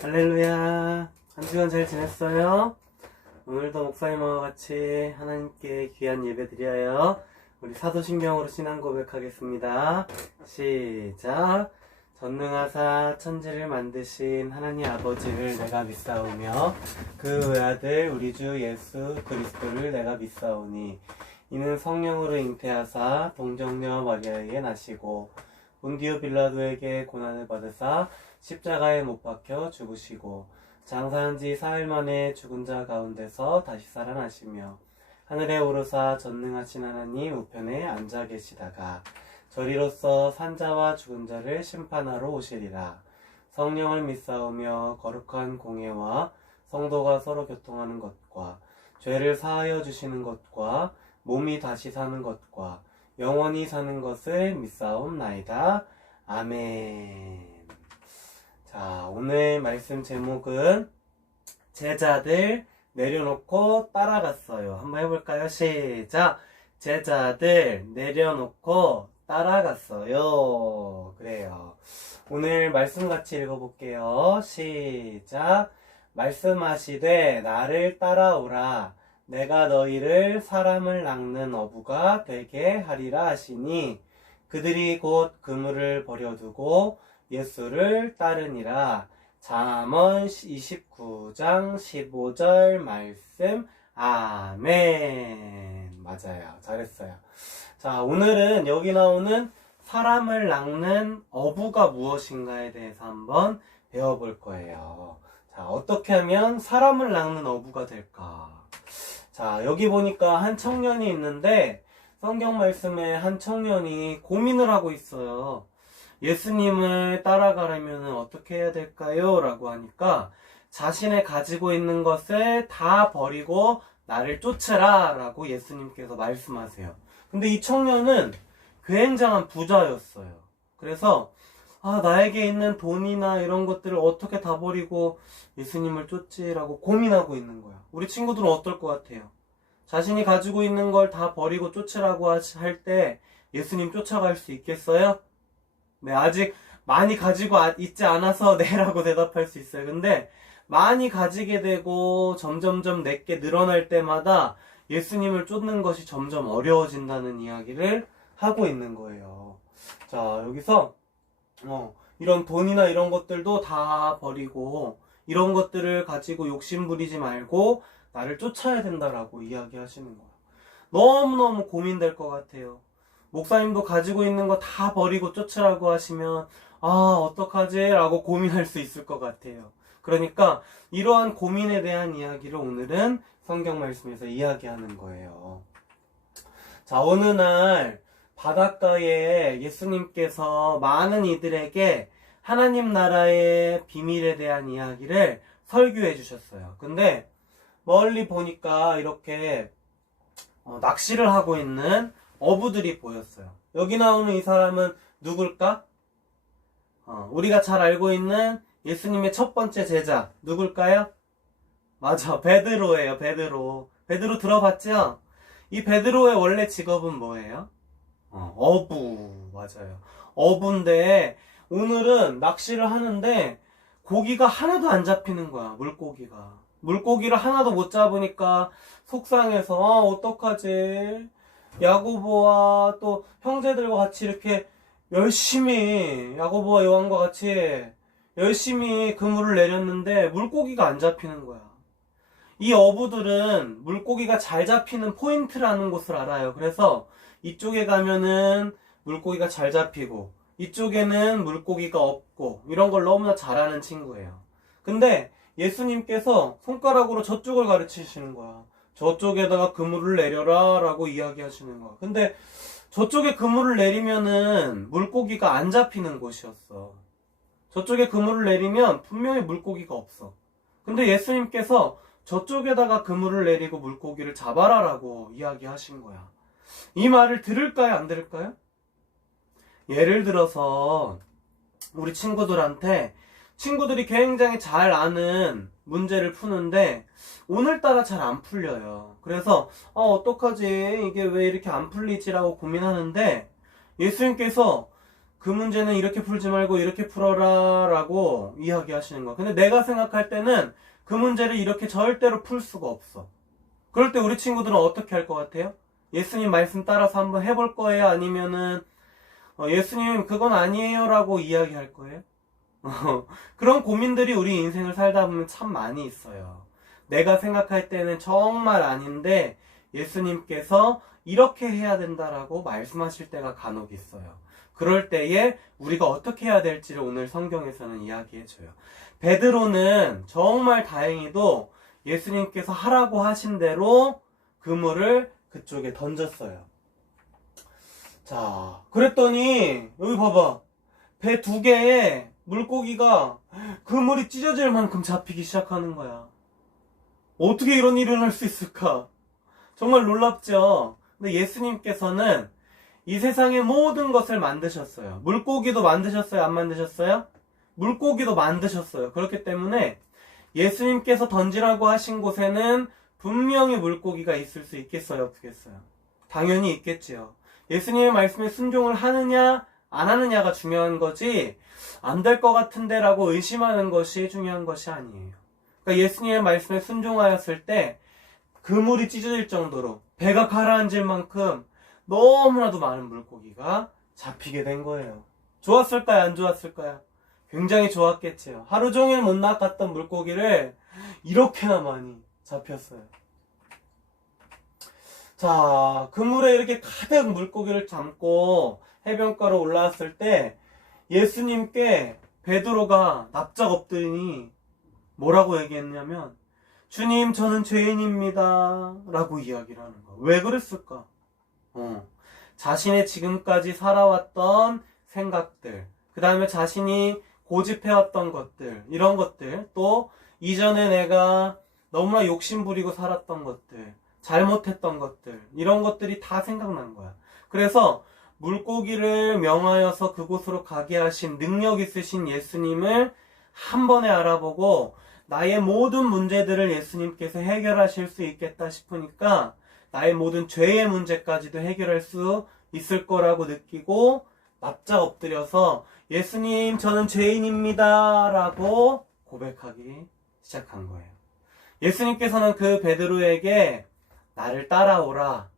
할렐루야. 한 주간 잘 지냈어요? 오늘도 목사님과 같이 하나님께 귀한 예배 드려요. 우리 사도신경으로 신앙 고백하겠습니다. 시작. 전능하사 천지를 만드신 하나님 아버지를 내가 믿사오며 그 외아들 우리 주 예수 그리스도를 내가 믿사오니 이는 성령으로 잉태하사 동정녀 마리아에게 나시고 본디오 빌라도에게 고난을 받으사 십자가에 못 박혀 죽으시고 장사한 지 4일 만에 죽은 자 가운데서 다시 살아나시며 하늘에 오르사 전능하신 하나님 우편에 앉아 계시다가 저리로서 산자와 죽은 자를 심판하러 오시리라. 성령을 믿사오며 거룩한 공예와 성도가 서로 교통하는 것과 죄를 사하여 주시는 것과 몸이 다시 사는 것과 영원히 사는 것을 믿사옵나이다. 아멘. 자, 오늘 말씀 제목은 제자들 내려놓고 따라갔어요. 한번 해볼까요? 시작! 제자들 내려놓고 따라갔어요. 그래요. 오늘 말씀 같이 읽어볼게요. 시작! 말씀하시되 나를 따라오라. 내가 너희를 사람을 낚는 어부가 되게 하리라 하시니 그들이 곧 그물을 버려두고 예수를 따르니라. 잠언 29장 15절 말씀. 아멘. 맞아요. 잘했어요. 자, 오늘은 여기 나오는 사람을 낚는 어부가 무엇인가에 대해서 한번 배워볼 거예요. 자, 어떻게 하면 사람을 낚는 어부가 될까? 자, 여기 보니까 한 청년이 있는데 성경 말씀에 한 청년이 고민을 하고 있어요. 예수님을 따라가려면 어떻게 해야 될까요? 라고 하니까 자신의 가지고 있는 것을 다 버리고 나를 쫓으라 라고 예수님께서 말씀하세요. 근데 이 청년은 굉장한 부자였어요. 그래서 나에게 있는 돈이나 이런 것들을 어떻게 다 버리고 예수님을 쫓지라고 고민하고 있는 거야. 우리 친구들은 어떨 것 같아요? 자신이 가지고 있는 걸 다 버리고 쫓으라고 할 때 예수님 쫓아갈 수 있겠어요? 네, 아직 많이 가지고 있지 않아서 네라고 대답할 수 있어요. 근데 많이 가지게 되고 점점점 내게 늘어날 때마다 예수님을 쫓는 것이 점점 어려워진다는 이야기를 하고 있는 거예요. 자, 여기서 이런 돈이나 이런 것들도 다 버리고 이런 것들을 가지고 욕심 부리지 말고 나를 쫓아야 된다라고 이야기하시는 거예요. 너무너무 고민될 것 같아요. 목사님도 가지고 있는 거 다 버리고 쫓으라고 하시면 어떡하지? 라고 고민할 수 있을 것 같아요. 그러니까 이러한 고민에 대한 이야기를 오늘은 성경 말씀에서 이야기하는 거예요. 자, 어느 날 바닷가에 예수님께서 많은 이들에게 하나님 나라의 비밀에 대한 이야기를 설교해 주셨어요. 근데 멀리 보니까 이렇게 낚시를 하고 있는 어부들이 보였어요. 여기 나오는 이 사람은 누굴까? 우리가 잘 알고 있는 예수님의 첫 번째 제자 누굴까요? 맞아, 베드로예요. 베드로 들어봤죠? 이 베드로의 원래 직업은 뭐예요? 어부. 맞아요. 어부인데 오늘은 낚시를 하는데 고기가 하나도 안 잡히는 거야. 물고기를 하나도 못 잡으니까 속상해서 어떡하지? 야고보와 또 형제들과 같이 이렇게 열심히 야고보와 요한과 같이 열심히 그물을 내렸는데 물고기가 안 잡히는 거야. 이 어부들은 물고기가 잘 잡히는 포인트라는 곳을 알아요. 그래서 이쪽에 가면은 물고기가 잘 잡히고 이쪽에는 물고기가 없고 이런 걸 너무나 잘 아는 친구예요. 근데 예수님께서 손가락으로 저쪽을 가르치시는 거야. 저쪽에다가 그물을 내려라 라고 이야기하시는 거야. 근데 저쪽에 그물을 내리면은 물고기가 안 잡히는 곳이었어. 저쪽에 그물을 내리면 분명히 물고기가 없어. 근데 예수님께서 저쪽에다가 그물을 내리고 물고기를 잡아라 라고 이야기하신 거야. 이 말을 들을까요? 안 들을까요? 예를 들어서 우리 친구들이 굉장히 잘 아는 문제를 푸는데 오늘따라 잘 안 풀려요. 그래서 어떡하지? 이게 왜 이렇게 안 풀리지라고 고민하는데 예수님께서 그 문제는 이렇게 풀지 말고 이렇게 풀어라 라고 이야기하시는 거야. 근데 내가 생각할 때는 그 문제를 이렇게 절대로 풀 수가 없어. 그럴 때 우리 친구들은 어떻게 할 것 같아요? 예수님 말씀 따라서 한번 해볼 거예요? 아니면은 예수님 그건 아니에요 라고 이야기할 거예요? 그런 고민들이 우리 인생을 살다 보면 참 많이 있어요. 내가 생각할 때는 정말 아닌데 예수님께서 이렇게 해야 된다라고 말씀하실 때가 간혹 있어요. 그럴 때에 우리가 어떻게 해야 될지를 오늘 성경에서는 이야기해줘요. 베드로는 정말 다행히도 예수님께서 하라고 하신 대로 그물을 그쪽에 던졌어요. 자, 그랬더니 여기 봐봐. 배 2개에 물고기가 그물이 찢어질 만큼 잡히기 시작하는 거야. 어떻게 이런 일을 할 수 있을까? 정말 놀랍죠? 근데 예수님께서는 이 세상의 모든 것을 만드셨어요. 물고기도 만드셨어요? 안 만드셨어요? 물고기도 만드셨어요. 그렇기 때문에 예수님께서 던지라고 하신 곳에는 분명히 물고기가 있을 수 있겠어요? 없겠어요? 당연히 있겠지요. 예수님의 말씀에 순종을 하느냐 안 하느냐가 중요한 거지 안 될 것 같은데 라고 의심하는 것이 중요한 것이 아니에요. 그러니까 예수님의 말씀에 순종하였을 때 그물이 찢어질 정도로 배가 가라앉을 만큼 너무나도 많은 물고기가 잡히게 된 거예요. 좋았을까요? 안 좋았을까요? 굉장히 좋았겠지요. 하루 종일 못 낚았던 물고기를 이렇게나 많이 잡혔어요. 자, 그물에 이렇게 가득 물고기를 담고 해변가로 올라왔을 때 예수님께 베드로가 납작 엎드리니 뭐라고 얘기했냐면 주님 저는 죄인입니다 라고 이야기를 하는 거야. 왜 그랬을까? 자신의 지금까지 살아왔던 생각들, 그 다음에 자신이 고집해왔던 것들, 이런 것들, 또 이전에 내가 너무나 욕심부리고 살았던 것들, 잘못했던 것들, 이런 것들이 다 생각난 거야. 그래서 물고기를 명하여서 그곳으로 가게 하신 능력 있으신 예수님을 한 번에 알아보고 나의 모든 문제들을 예수님께서 해결하실 수 있겠다 싶으니까 나의 모든 죄의 문제까지도 해결할 수 있을 거라고 느끼고 납작 엎드려서 예수님 저는 죄인입니다 라고 고백하기 시작한 거예요. 예수님께서는 그 베드로에게 나를 따라오라.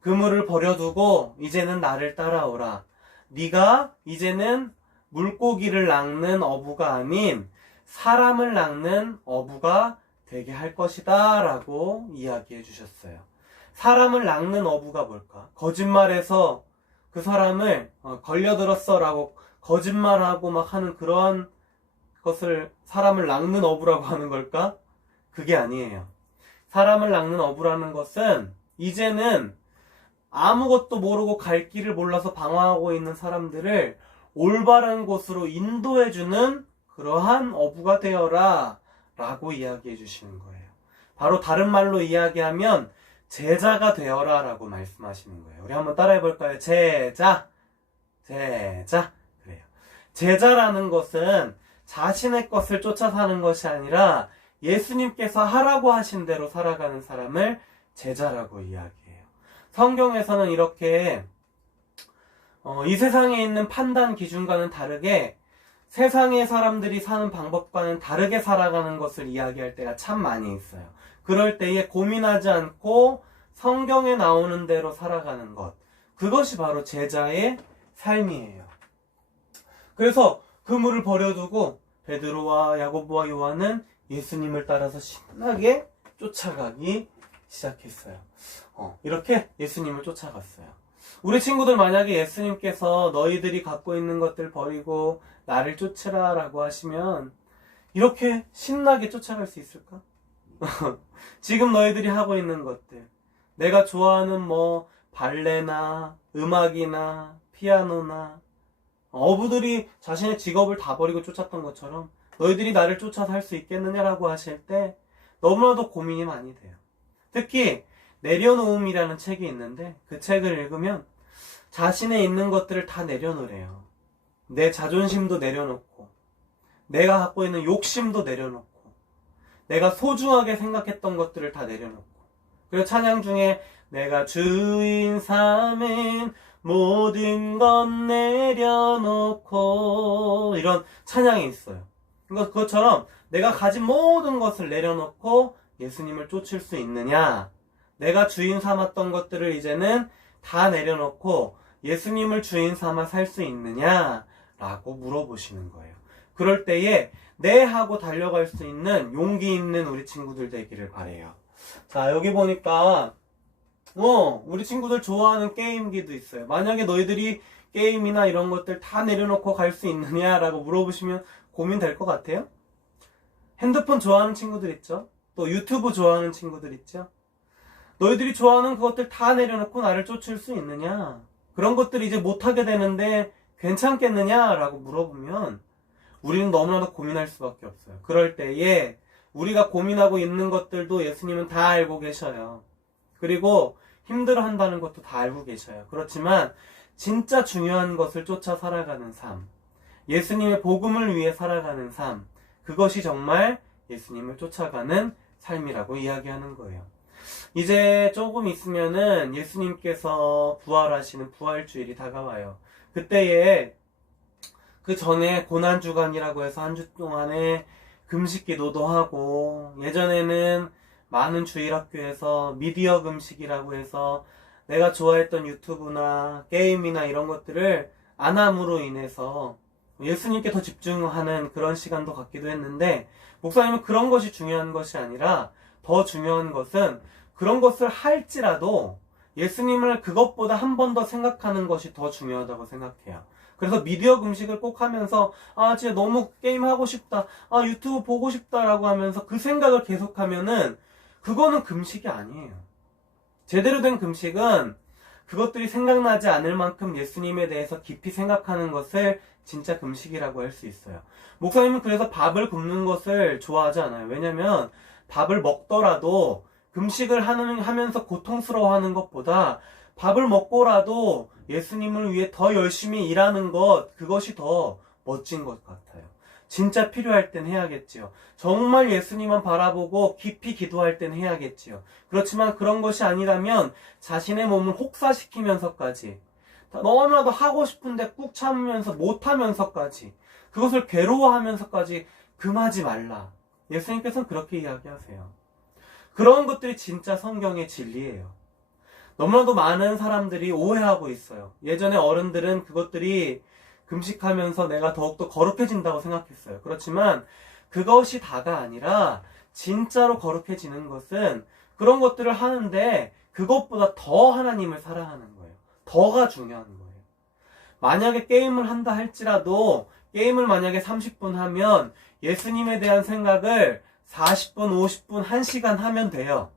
그물을 버려두고 이제는 나를 따라오라. 네가 이제는 물고기를 낚는 어부가 아닌 사람을 낚는 어부가 되게 할 것이다 라고 이야기해 주셨어요. 사람을 낚는 어부가 뭘까? 거짓말해서 그 사람을 걸려들었어 라고 거짓말하고 막 하는 그런 것을 사람을 낚는 어부라고 하는 걸까? 그게 아니에요. 사람을 낚는 어부라는 것은 이제는 아무것도 모르고 갈 길을 몰라서 방황하고 있는 사람들을 올바른 곳으로 인도해주는 그러한 어부가 되어라 라고 이야기해 주시는 거예요. 바로 다른 말로 이야기하면 제자가 되어라 라고 말씀하시는 거예요. 우리 한번 따라해 볼까요? 제자. 그래요. 제자라는 것은 자신의 것을 쫓아 사는 것이 아니라 예수님께서 하라고 하신 대로 살아가는 사람을 제자라고 이야기해요. 성경에서는 이렇게 이 세상에 있는 판단 기준과는 다르게 세상의 사람들이 사는 방법과는 다르게 살아가는 것을 이야기할 때가 참 많이 있어요. 그럴 때에 고민하지 않고 성경에 나오는 대로 살아가는 것, 그것이 바로 제자의 삶이에요. 그래서 그물을 버려두고 베드로와 야고보와 요한은 예수님을 따라서 신나게 쫓아가기 시작했어요. 이렇게 예수님을 쫓아갔어요. 우리 친구들 만약에 예수님께서 너희들이 갖고 있는 것들 버리고 나를 쫓으라 라고 하시면 이렇게 신나게 쫓아갈 수 있을까? 지금 너희들이 하고 있는 것들, 내가 좋아하는 발레나 음악이나 피아노나 어부들이 자신의 직업을 다 버리고 쫓았던 것처럼 너희들이 나를 쫓아서 할 수 있겠느냐라고 하실 때 너무나도 고민이 많이 돼요. 특히 내려놓음이라는 책이 있는데 그 책을 읽으면 자신의 있는 것들을 다 내려놓으래요. 내 자존심도 내려놓고 내가 갖고 있는 욕심도 내려놓고 내가 소중하게 생각했던 것들을 다 내려놓고, 그리고 찬양 중에 내가 주인 삼은 모든 건 내려놓고 이런 찬양이 있어요. 그것처럼 내가 가진 모든 것을 내려놓고 예수님을 쫓을 수 있느냐? 내가 주인 삼았던 것들을 이제는 다 내려놓고 예수님을 주인 삼아 살 수 있느냐? 라고 물어보시는 거예요. 그럴 때에 네 하고 달려갈 수 있는 용기 있는 우리 친구들 되기를 바래요. 자, 여기 보니까 우리 친구들 좋아하는 게임기도 있어요. 만약에 너희들이 게임이나 이런 것들 다 내려놓고 갈 수 있느냐라고 물어보시면 고민될 것 같아요. 핸드폰 좋아하는 친구들 있죠? 또 유튜브 좋아하는 친구들 있죠? 너희들이 좋아하는 그것들 다 내려놓고 나를 쫓을 수 있느냐? 그런 것들 이제 못하게 되는데 괜찮겠느냐라고 물어보면 우리는 너무나도 고민할 수밖에 없어요. 그럴 때에 우리가 고민하고 있는 것들도 예수님은 다 알고 계셔요. 그리고 힘들어한다는 것도 다 알고 계셔요. 그렇지만 진짜 중요한 것을 쫓아 살아가는 삶, 예수님의 복음을 위해 살아가는 삶, 그것이 정말 예수님을 쫓아가는 삶이라고 이야기하는 거예요. 이제 조금 있으면은 예수님께서 부활하시는 부활주일이 다가와요. 그때에 그 전에 고난주간이라고 해서 한 주 동안에 금식 기도도 하고, 예전에는 많은 주일학교에서 미디어 금식이라고 해서 내가 좋아했던 유튜브나 게임이나 이런 것들을 안 함으로 인해서 예수님께 더 집중하는 그런 시간도 갖기도 했는데, 목사님은 그런 것이 중요한 것이 아니라 더 중요한 것은 그런 것을 할지라도 예수님을 그것보다 한 번 더 생각하는 것이 더 중요하다고 생각해요. 그래서 미디어 금식을 꼭 하면서 진짜 너무 게임하고 싶다, 유튜브 보고 싶다라고 하면서 그 생각을 계속하면은 그거는 금식이 아니에요. 제대로 된 금식은 그것들이 생각나지 않을 만큼 예수님에 대해서 깊이 생각하는 것을 진짜 금식이라고 할 수 있어요. 목사님은 그래서 밥을 굶는 것을 좋아하지 않아요. 왜냐면 밥을 먹더라도 금식을 하면서 고통스러워하는 것보다 밥을 먹고라도 예수님을 위해 더 열심히 일하는 것, 그것이 더 멋진 것 같아요. 진짜 필요할 땐 해야겠지요. 정말 예수님만 바라보고 깊이 기도할 땐 해야겠지요. 그렇지만 그런 것이 아니라면 자신의 몸을 혹사시키면서까지, 너무나도 하고 싶은데 꾹 참으면서 못하면서까지, 그것을 괴로워하면서까지 금하지 말라. 예수님께서는 그렇게 이야기하세요. 그런 것들이 진짜 성경의 진리예요. 너무나도 많은 사람들이 오해하고 있어요. 예전에 어른들은 그것들이 금식하면서 내가 더욱더 거룩해진다고 생각했어요. 그렇지만 그것이 다가 아니라 진짜로 거룩해지는 것은 그런 것들을 하는데 그것보다 더 하나님을 사랑하는 거예요. 더가 중요한 거예요. 만약에 게임을 한다 할지라도 게임을 만약에 30분 하면 예수님에 대한 생각을 40분, 50분, 1시간 하면 돼요.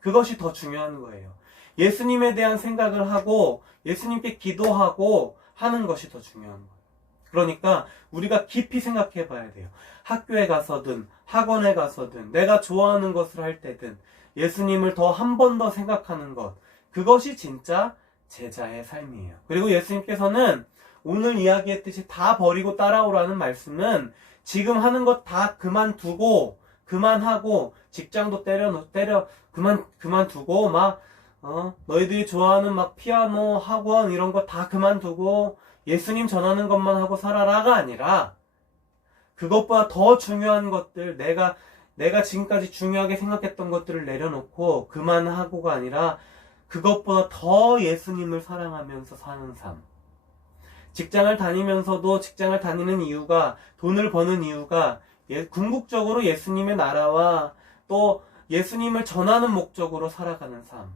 그것이 더 중요한 거예요. 예수님에 대한 생각을 하고 예수님께 기도하고 하는 것이 더 중요한 거예요. 그러니까 우리가 깊이 생각해 봐야 돼요. 학교에 가서든 학원에 가서든 내가 좋아하는 것을 할 때든 예수님을 더 한 번 더 생각하는 것, 그것이 진짜 제자의 삶이에요. 그리고 예수님께서는 오늘 이야기했듯이 다 버리고 따라오라는 말씀은 지금 하는 것 다 그만두고, 그만하고, 직장도 그만두고 너희들이 좋아하는 피아노, 학원 이런 거 다 그만두고 예수님 전하는 것만 하고 살아라가 아니라 그것보다 더 중요한 것들, 내가 지금까지 중요하게 생각했던 것들을 내려놓고 그만하고가 아니라 그것보다 더 예수님을 사랑하면서 사는 삶. 직장을 다니면서도 직장을 다니는 이유가, 돈을 버는 이유가 궁극적으로 예수님의 나라와 또 예수님을 전하는 목적으로 살아가는 삶.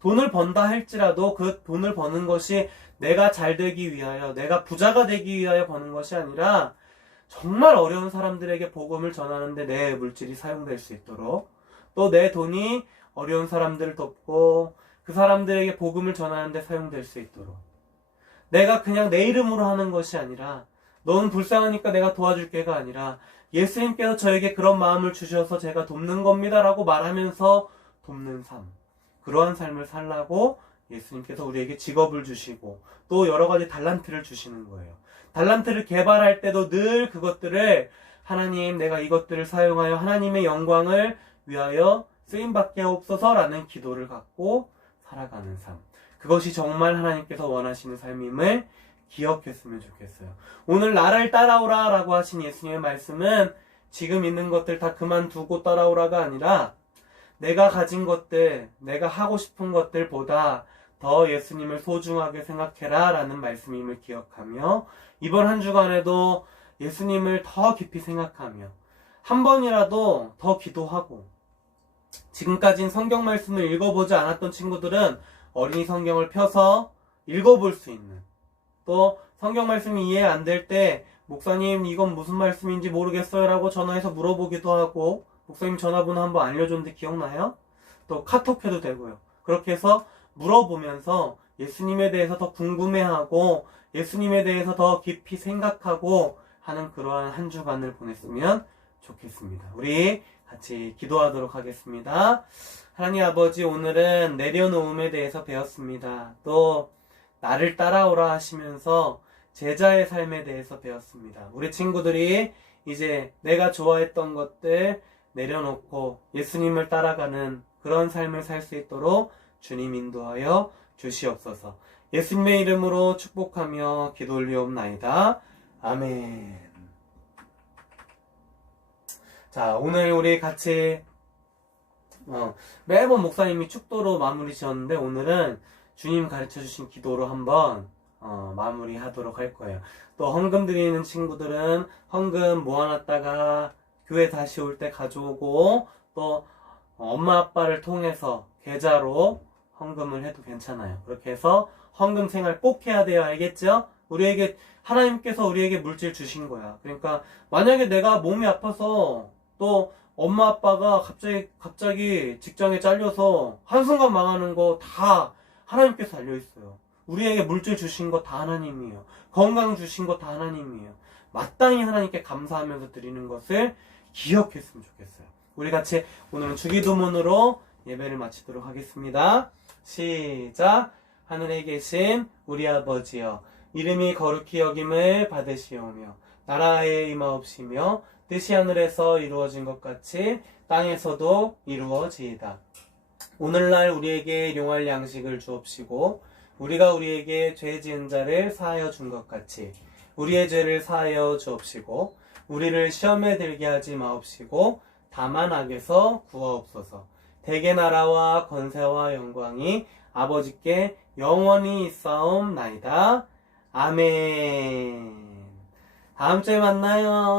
돈을 번다 할지라도 그 돈을 버는 것이 내가 잘 되기 위하여, 내가 부자가 되기 위하여 버는 것이 아니라 정말 어려운 사람들에게 복음을 전하는데 내 물질이 사용될 수 있도록, 또 내 돈이 어려운 사람들을 돕고 그 사람들에게 복음을 전하는데 사용될 수 있도록, 내가 그냥 내 이름으로 하는 것이 아니라 넌 불쌍하니까 내가 도와줄게가 아니라 예수님께서 저에게 그런 마음을 주셔서 제가 돕는 겁니다 라고 말하면서 돕는 삶, 그러한 삶을 살라고 예수님께서 우리에게 직업을 주시고 또 여러 가지 달란트를 주시는 거예요. 달란트를 개발할 때도 늘 그것들을 하나님, 내가 이것들을 사용하여 하나님의 영광을 위하여 쓰임받게 하옵소서라는 기도를 갖고 살아가는 삶. 그것이 정말 하나님께서 원하시는 삶임을 기억했으면 좋겠어요. 오늘 나를 따라오라 라고 하신 예수님의 말씀은 지금 있는 것들 다 그만두고 따라오라가 아니라 내가 가진 것들, 내가 하고 싶은 것들보다 더 예수님을 소중하게 생각해라 라는 말씀임을 기억하며 이번 한 주간에도 예수님을 더 깊이 생각하며 한 번이라도 더 기도하고 지금까진 성경 말씀을 읽어보지 않았던 친구들은 어린이 성경을 펴서 읽어볼 수 있는 또 성경 말씀이 이해 안 될 때 목사님 이건 무슨 말씀인지 모르겠어요 라고 전화해서 물어보기도 하고 목사님 전화번호 한번 알려줬는데 기억나요? 또 카톡 해도 되고요. 그렇게 해서 물어보면서 예수님에 대해서 더 궁금해하고 예수님에 대해서 더 깊이 생각하고 하는 그러한 한 주간을 보냈으면 좋겠습니다. 우리 같이 기도하도록 하겠습니다. 하나님 아버지, 오늘은 내려놓음에 대해서 배웠습니다. 또 나를 따라오라 하시면서 제자의 삶에 대해서 배웠습니다. 우리 친구들이 이제 내가 좋아했던 것들 내려놓고 예수님을 따라가는 그런 삶을 살 수 있도록 주님 인도하여 주시옵소서. 예수님의 이름으로 축복하며 기도 올리옵나이다. 아멘. 자, 오늘 우리 같이 매번 목사님이 축도로 마무리 지었는데 오늘은 주님 가르쳐주신 기도로 한번 마무리 하도록 할 거예요. 또 헌금 드리는 친구들은 헌금 모아놨다가 교회 다시 올 때 가져오고 또 엄마 아빠를 통해서 계좌로 헌금을 해도 괜찮아요. 그렇게 해서 헌금 생활 꼭 해야 돼요. 알겠죠? 우리에게 하나님께서 우리에게 물질 주신 거야. 그러니까 만약에 내가 몸이 아파서 또 엄마 아빠가 갑자기 직장에 잘려서 한순간 망하는 거 다 하나님께서 알려있어요. 우리에게 물질 주신 거 다 하나님이에요. 건강 주신 거 다 하나님이에요. 마땅히 하나님께 감사하면서 드리는 것을 기억했으면 좋겠어요. 우리 같이 오늘은 주기도문으로 예배를 마치도록 하겠습니다. 시작. 하늘에 계신 우리 아버지여, 이름이 거룩히 여김을 받으시오며 나라에 임하옵시며 뜻이 하늘에서 이루어진 것 같이 땅에서도 이루어지이다. 오늘날 우리에게 일용할 양식을 주옵시고 우리가 우리에게 죄 지은 자를 사하여 준 것 같이 우리의 죄를 사하여 주옵시고 우리를 시험에 들게 하지 마옵시고 다만 악에서 구하옵소서. 대개 나라와 권세와 영광이 아버지께 영원히 있사옵나이다. 아멘. 다음 주에 만나요.